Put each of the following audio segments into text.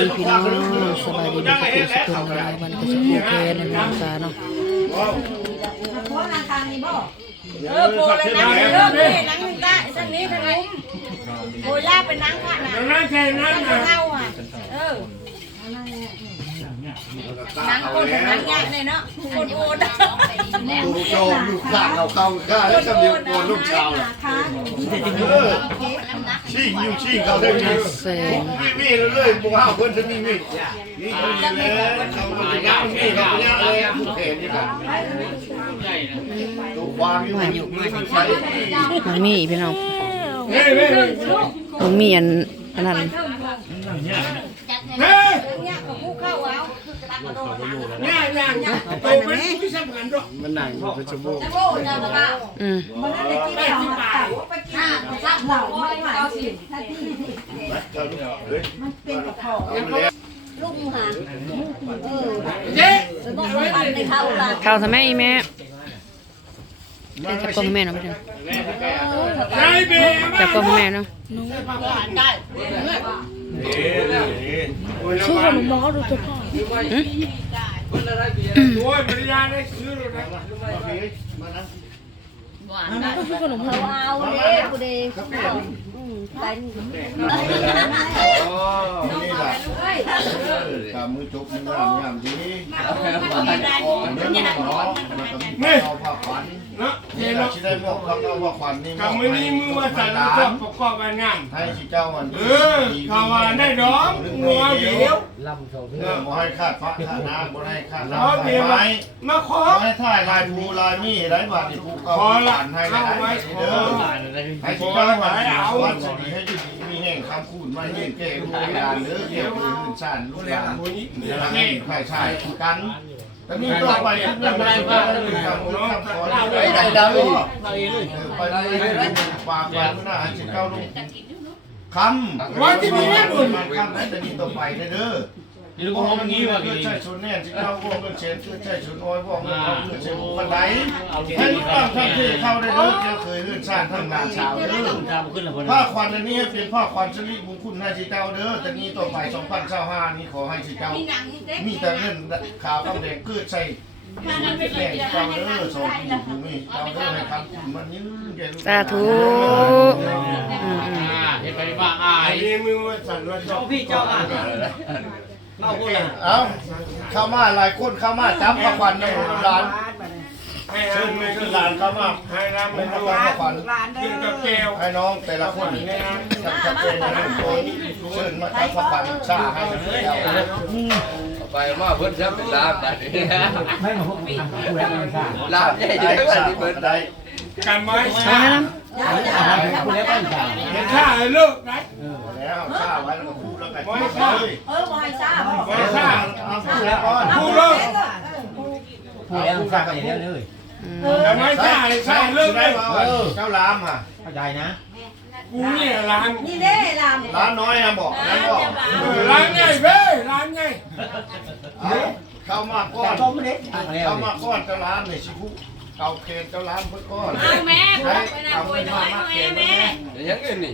ดีพี่น้องสบายดีทุกคนสุขทุกคนในวันกระสุนโอเคในน้องตาเนาะเพราะนางทางนี้บ่เออโบเลยนั่งเลิกนี่นั่งนี่ได้สักนี้ทางนี้โอย่าเป็นนั่งค่ะนะนั่งแค่นั้นนั่งนะเท่าอะเอ นั่งคนนั่งยากเลยเนาะคนโอนลูกโยมลูกข้าเขาเข้าข้าแล้วจะเรียกโกนลูกชาวล่ะค้างเออชิงอยู่ชิงเขาได้มีแสงมีมีเรื่อยๆหมู่ห้าวเพิ่อนจะมีมีนี่เขามีเลยเขาจะย่างมีเขาเนี่ยเลยผู้เห็นนี่กันตัววางอยู่อยู่ใส่มันมีพี่น้องเฮ้ยเฮ้ยเฮ้ยมันมีอันอันนั้นเฮ้ย เนี่ยกับผู้เข้าเอาง่ายง่ายโตเป็นผู้สำคัญด้วยมันนั่งอยู่เป็นชั่วโมงโอ้ยจะมาอืมมันน่าจะกินเหล้ามาตับไปกินเหล้าไม่ไหวสิถ้าที่เจ้าเฮ้ยมันเป็นกระเพาะลูกหางเจ๊ต้องปั่นในข้าละเข้าทำไมอีแม่จับกล้องแม่เนาะพี่ใช่เบ้จับกล้องแม่เนาะชื่อขนมหมอดูตัวพ่อ โอ้ยบริยาได้ซื้อเลยนะเขาเอาเด้กูเด้ไปอ๋อ นี่ล่ะตามมือจุกมืองามงามดีไม่เอาผ้าขวัญเนาะเจ๊นี่เนาะที่ได้บอกเขาเอาผ้าขวัญนี่กับมือนี้มือว่าสั่นชอบประกอบงานให้ที่เจ้าวันเออข่าวว่าได้ดอกงัวเดียวเออบ่ให้คาดฟ้าคาดน้ำบ่ให้คาดเอาน้ำเดียวไม้มาขอบ่ให้ถ่ายลายภูลายมีไรบาดนี่ภูเขาขอละผ่านให้เข้าได้ไว้ขเด้ออให้ที่เจ้าวันนี้วันสดีให้อยู่ดีมีแห่งคำคูณมาเยี่ยงแก่ลูกหลานเด้อเกี่ยวกับหื่นชาติลูกหลานมือนี้เดี๋ยให้ใชายคือกันแต่มีต่อไปทุกอย่างมันจะเป็นคำน้องขอได้ได้ดาวอีกไปได้ได้ฝากไว้หน้าให้สิเก้าลูกคำว่าที่มีแม่บุญคำนั้นจะมีต่อไปเด้อ นี่ลูกเขาเมื่อกี้ว่าเพื่กี่อใช้ชุนแน่ที่เราวงเงินเชนเพื่อใช้ชุนอ้อยว่องเงินเอาเพื่อใช้บันไดให้ลูกบ้านท่านที่เข้าได้เด้อเจ้าเคยเลื่อนชาติทั้งงานชาวเด้อทำขึ้นแล้วคนผ้าควันอันนี้เป็นผ้าควันชลิบุญคุณให้สิเจ้าเด้อแต่นี้ต่อไป2025นี้ขอให้สิเจ้า มีหนังเด็กมีแต่เงินขาวต้องแดงเกิดใส่แดงเจ้าเด้อสองผู้ผู้นี่เจ้าเด้อให้คำคุณมันยืนแก่ลูกสาธุอืมอืมอ่าเห็นไปบ้างอ่าไอ้นี่มือว่าสั่นว่าชอบพี่เจ้าอะ เล่าพูดเลยเอ้าเข้ามาหลายคนเข้ามาจับผ้าควันในร้านให้เชิร้าญนไม่เชิดูญหลานเข้ามาให้ร้านเป็ไม่นดูผ้าควันกินกับแก้วให้น้องแต่ละคนจับจับเป็นนะเชิญมาจับผ้าควันชาให้เจ้าไปมาเพิ่นจะเป็นลาบแบบนี้ไม่มาพวกทำผู้แรกไม่ทราบลาบใหญ่ได้จังชาที่เพิ่นได้กันไว้เอาให้น้ผู้แรกไม่ทราบเห็นข้าให้เลิกนะแล้วชาไว้แล้ว ก็พูดแล้วกันไม่ใช่เออบ่ให้ทราบไม่ใช่เอาพูดแล้วก่อนผู้เลิกผู้แรกไม่ทราบอย่างนี้เลยำอืมแต่ไม่ใช่ใช่เลิกได้ได้ว่าเจ้าล้ามอะเข้าใจนะกูเนี่ยร้านนี่เด้ลามร้านน้อยนะบอกนะบอกร้านไงเบ้ร้านไงเข้ามาก้อนต้มไม่ได้อะไรเข้ามาก้อนเจ้าร้านนี่ชิบุเก่าเคนเจ้าร้านเพิ่นก้อนเอาแม่ใช้ไปนะเอาป่วเงิยนน้อมายมาแม่เก็บแม่ยังเงินนี่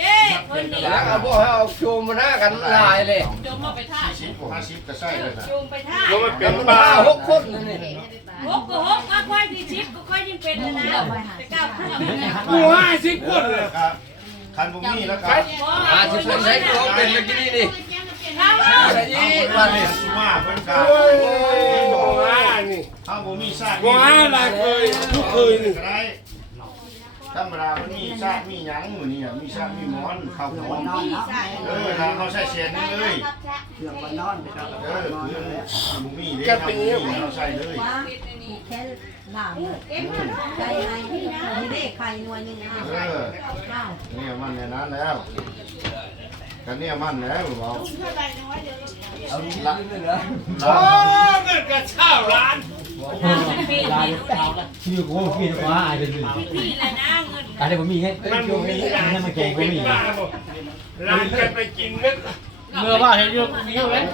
เอ๊ะคนนี้อยากเอาบ่ให้เอาโชมมาหน้ากันลายเลยจมมาไปท่าสี่สิบกว่าห้าสิบก็ใช่เลยนะจูงไปท่าก็มันเป็เป็นนปปลาลาหหกกคนนี่หกก็หกมาค่อยที่ชิปก็ค่อยยิ่งเป็นเลยนะไปก้าวข้ามนะกูห้าสิบคนเลยครับคันบุมีแล้วครับอาสิเป็นใช้กูเป็นเมื่อกี้นี่ข้าวอะไรอีกมาดิสุมาเพิ่นกาโอ้ยกูห้านี่ข้าวบุมีชาติกูห้าลายเคยทุกคืนนี่ก็ได้ ธรรมดามันมีชาติมีหยังอยู่นี่มีชาติมีหมอนข้าวหอมเออเราเขาใช้เสียนนี่เลยเออคือบุมีเด้ข้าวบุมีเราใช้เลยว่าแค่ลามใจไงนี่เด้ไข่หน่วยนึงอ้าวเอออ้าวเนี่ยมันในนั้นแล้วกันเนี่ยมันแล้วเราเอาละโอ้เงินกระเช้าร้านลายชื่อกูพี่นะว่าอายเป็นหนึ่งพี่ลยนะเงินแต่ผมมีแค่มันช่วงมีนี้ร้านนั่นมันแกงก็มีร้านร้านจะไปกินนึกเมื่อว่าเห็นอยู่มีอยู่แล้ว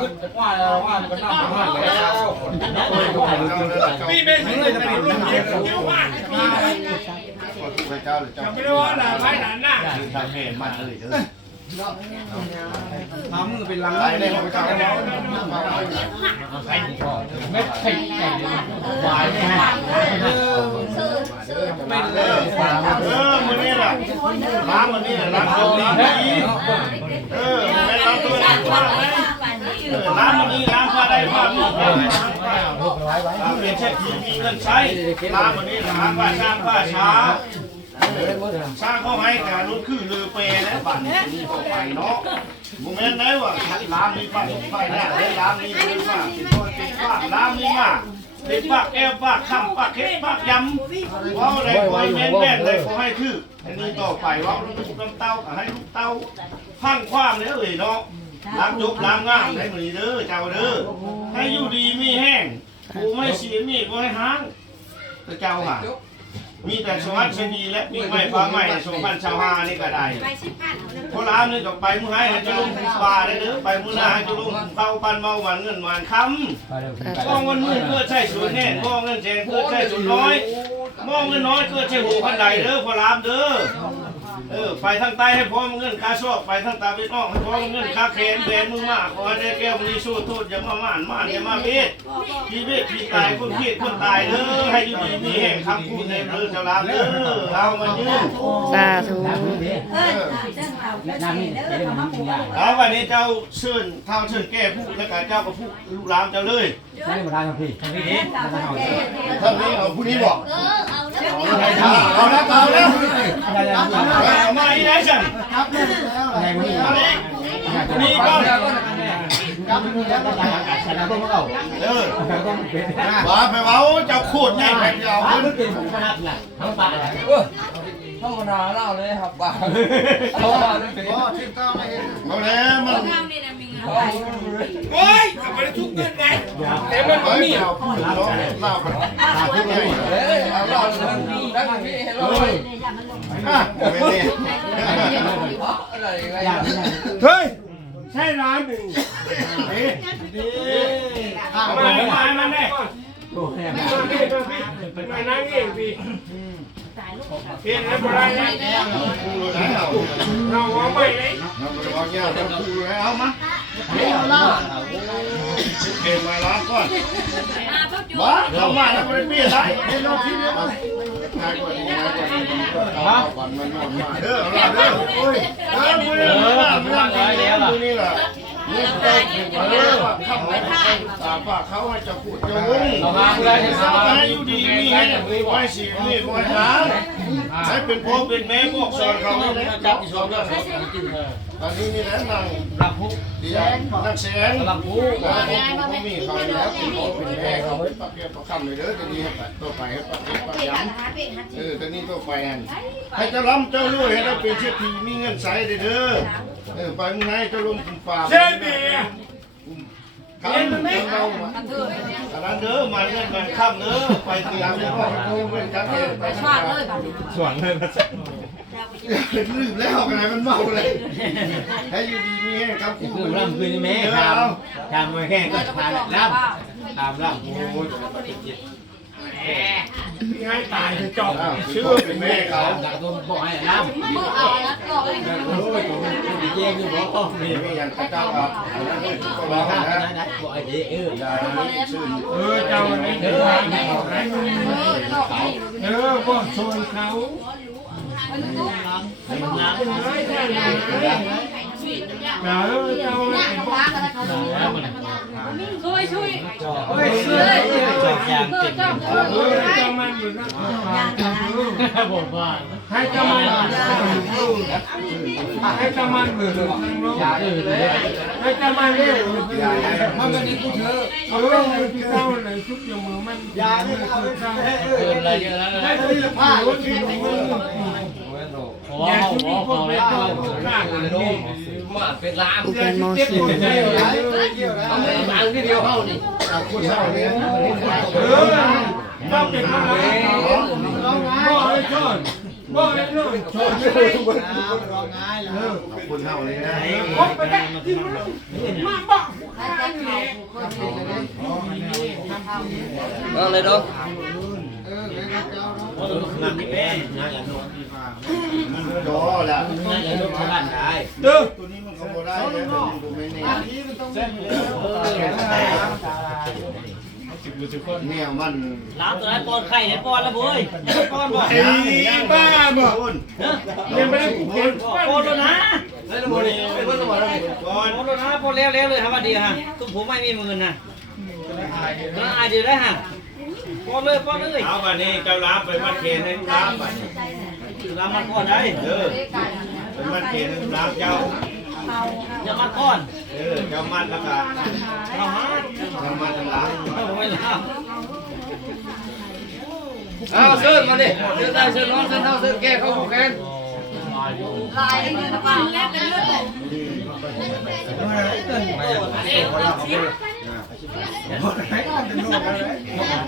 ขึ้นขึ้นว่าว่าก็นั่งว่าแล้วมีไม่ถึงเลยจะเป็นรุ่นเดียวกับเจ้าบ้านมีไหมขอทุกพระเจ้าหรือเจ้าจะไม่ได้ว่าหลานไผ่หลานหน้าคือทางเหตุมันเลยเออ ทำมือเป็นลังไปเลยของเจ้าแล้วเม็ดไข่ไก่หวานแม่เป็นเลยเออมื้อนี้ล่ะล้างมื้อนี้ล้างตัวนี้เออแม่ล้างตัวล้างตัวล้างมื้อนี้ล้างผ้าได้ผ้ามีผ้าเป็นเช็ดมีเงินใช้ล้างมื้อนี้ล้างผ้าช้างผ้าช้า สร้างเขาให้แต่รถคือเรือเปแล้วบ้านนี้ต่อไปเนาะบ่แม่นได้ว่าล้างนี่ป้าป้าเลยล้างนี่คือว่าเป็นคนเป็นป้าล้างนี่มาเป็นปากแก้วปากคำปากเค็ดปากยำว่าอะไรคอยแม่นแม่นเลยขอให้คืออันนี้ต่อไปว่าลูกน้ำเต้าให้ลูกเต้าพังความเลยเอ้ยเนาะล้างจบล้างง่ามได้เหมือนเด้อเจ้าเด้อให้อยู่ดีมีแห้งกูไม่เสียมีกูให้ห้างเจ้าค่ะ มีแต่สวัสดีและมีไม้ฟ้าใหม่สองพันชาวฮานี่ก็ได้เพราะร้านนี่ก็ไปมื้อให้จะลงปลาได้เด้อไปมื้อหน้าจะลงเข้าปันเมาหวานเงินหวานคำมองเงินมือเพื่อใช้ส่วนแน่มองเงินแสนเพื่อใช้ส่วนน้อยมองเงินน้อยเพื่อใช้หูพันใดเด้อพอรามเด้อ เออไปทางใต้ให้พร้อมเงินค่าชอบไปทางตาไปน้องให้พร้อมเงินค่าแขนแบนมือมากขอให้ได้แก้วมีสู้โทษอย่ามาม่านม่านอย่ามาเวทพี่เวทพี่ตายคนเครียดคนตายเด้อให้อยู่ดีมีแห่งคำพูดในเด้อเจ้าลาเด้อเอามายืนสาธุเออเส้นเต่าเส้นเส้นเด้อมาปูเอาวันนี้เจ้าเชิญเท่าเชิญแก้ผู้แล้วก็เจ้าก็ผู้ลูกหลานเจ้าเลยไม่มาได้ครับพี่พี่ดิเต่าเส้นเส้นท่านนี้เอาผู้นี้บอกเออ เอาแล้วเอาแล้วเอาแล้วอะไรอะไรเอามาอีกแล้วฉันะไรมึงนี่เอานี้นี่ก่อนครับมึงแล้วก็ใส่น้ำต้มเอาเออต้องเป็นว่าไปว้าเจ้าโคตรใหญ่แผ่นยาวขึ้นมันเป็นของขนาดน่ะทั้งปาก ธรรมดาเล่าเลยครับป่าเขาว่าเป็นเอาแล้วมันโอ้ยทำไมทุกเงินไงเต็มมันมีเอาพูดเนาะเล่ากันตาขึ้นใหญ่เอ้ยเอาเล่าเลยนั่งนี่ให้เราเลยอะไม่เนี่ยอะไรอะไรเป็นเฮ้ยใช่ร้านหนึ่งเอามาไปมามาแน่โอ้แค่มาพี่มาพี่มานั่งเองพี่ เพียนแล้วมาได้พูดเลยเอาเราเอาใหม่เลยเราไปเอาเงี้ยเราพูดเลยเอามาเอาเล่าเก็บมาล้างก่อนบ้าเข้ามาแล้วไม่ได้เปลี่ยนไรเห็นเราทีเดียวง่ายกว่านี้ง่ายกว่านี้เอาก่อนมันนอนมาเด้อเอาเด้อโอ้ยเด้ออนี้ละมือนี้ละมือนี้ละ นี่เต้นเด้อขับไปตาฝากเขาให้จะพูดจะวุ่นเอามาเลยจะให้อยู่ดีมีให้ไว้สิมีไว้หาให้เป็นพ่อเป็นแม่บอกสอนเขาเลยจับสอนแล้วตอนนี้มีแล้วนั่งรับผู้ดีนักแสงรับผู้แล้วผมมีเขาแล้วเป็นพ่อเป็นแม่เขาปักเก็บปักคำเลยเด้อตัวนี้ตัวไปปักเก็บปักย้ำเออตัวนี้ตัวไปให้จ้าล้ำเจ้ารวยให้เราเป็นเชื้อผีมีเงินใช้เด้อ เออไปมึงให้เจ้าลมกุมป่าเช่นนี้ครับเราอันนั้นเด้อมาเงินมาค่ำเด้อไปเตรียมเลยพ่อโกงเงินจับเองไปฟาดเลยแบบส่วนเลยลืมแล้วกันไหนมันเมาเลยให้อยู่ดีมีให้ครับคือร่ำคือแม่ทำทำมาแค่ก็ทานร่ำทำร่ำโอ้ย พี่ให้ตายจะจบชื่อเป็นแม่เขาจากตัวบอกให้ร่ำมือเอาแล้วก็เลยโอ้ยตัวมันเจ๊งอยู่บ่มีมีอย่างเจ้าครับก็รบออกนะนะบอกไอ้เจ๊เอออย่าชื่นเออเจ้าในเดือนเออพวกชนเขาเออเจ้าเป็นพวก ช่วยช่วยโอ้ยเสื้อจอกยางติดเออเจ้ามันอยู่นั่นผมว่าให้เจ้ามันให้เจ้ามันเบื่อทางโน้นยาอื่นเลยให้เจ้ามันเร็วมันก็นี่กูเถอะเออที่เจ้าเลยชุบยมือมันยาที่เอาไปทำให้เกินอะไรเยอะแล้วให้ที่ผ้าที่มือโอ้โหโอ้โหเขาเลยเขาเลยโน้มมาเป็นล้านกูเป็นโมเจ็บสิปวดใจเลยเอาไม่บางที่ผ้านี่คุณเท่านี้เออต้องเป็นอะไรบอกให้ชนบอกให้ชนชนคุณเท่านี้นะพบไปได้ที่มันมาบอ กถ้าจะเข่าคนเอละนั่งย่าโดนดอละงานอย่าโดนขนาดได้ตัวนี้มันก็บ่ได้เลยดูไม่แน่เนี่ยมันล้างตัวนั้นปอนไข่เนี่ยปอนละบุ้ยปอนบ่ไอ้บ้าบ่ยังไม่ได้เก็บปอนแล้วนะเล่นบอลนี่ป็นคนบอลนี่ปอนแล้วนะปอนแล้วแล้วเลยครับว่าดีฮะตุ้มผมไม่มีมือนะน่าอายดีได้ฮะ ปอนเลยปอนเลยเอาวันนี้เจ้าล้าไปมัดเคนให้ล้าไปล้างมัดก่อนได้เออไปมัดเขนให้ล้าเจ้าอย่ามาก่อนเออเจ้ามัดแล้วกันเอาฮะเจ้ามัดล้าเอาไว้ล้างเอาเชิญมาดิเชิญได้เชิญน้องเชิญเท่าเชิญแก่เข้าผูกแขน ลายเงินบ้านแรกเป็นเลือดเลย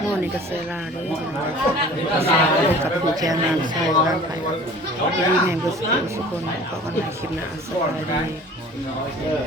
โน่นนี่ก็เซราเด้อกับผู้แจนานใส่ร่างกายดีแม่งก็สุลสุขคนขอกันในคลิปหน้าสวัสดี